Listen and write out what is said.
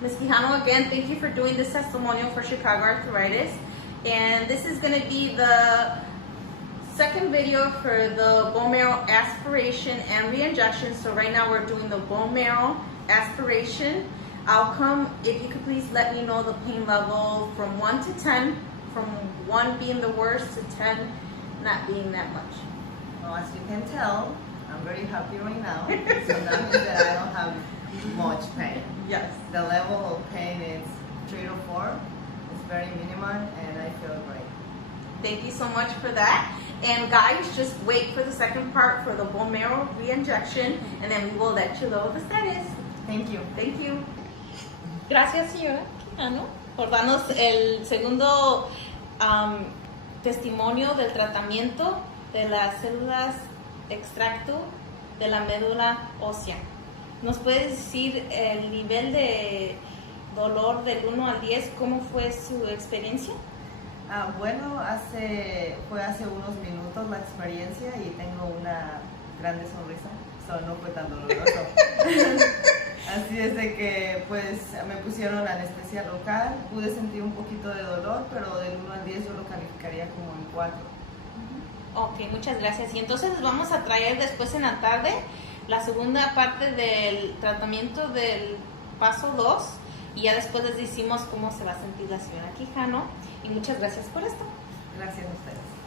Ms. Quijano, again, thank you for doing this testimonial for Chicago Arthritis. And this is going to be the second video for the bone marrow aspiration and re-injection. So right now we're doing the bone marrow aspiration outcome. If you could please let me know the pain level from 1 to 10, from 1 being the worst to 10 not being that much. Well, as you can tell, I'm very happy right now. So that means that I don't have much pain. Yes. The level of pain is 3 to 4. It's very minimal and I feel great. Thank you so much for that. And guys, just wait for the second part for the bone marrow re-injection, and then we will let you know the status. Thank you. Thank you. Gracias, señora Quijano, por darnos el segundo testimonio del tratamiento de las células extracto de la médula ósea. ¿Nos puedes decir el nivel de dolor del 1 al 10? ¿Cómo fue su experiencia? Bueno, fue hace unos minutos la experiencia y tengo una grande sonrisa, no fue tan doloroso. Así es de que pues me pusieron anestesia local, pude sentir un poquito de dolor, pero del 1 al 10 yo lo calificaría como en 4. Ok, muchas gracias. Y entonces les vamos a traer después en la tarde la segunda parte del tratamiento del paso 2 y ya después les decimos cómo se va a sentir la señora Quijano. Y muchas gracias por esto. Gracias a ustedes.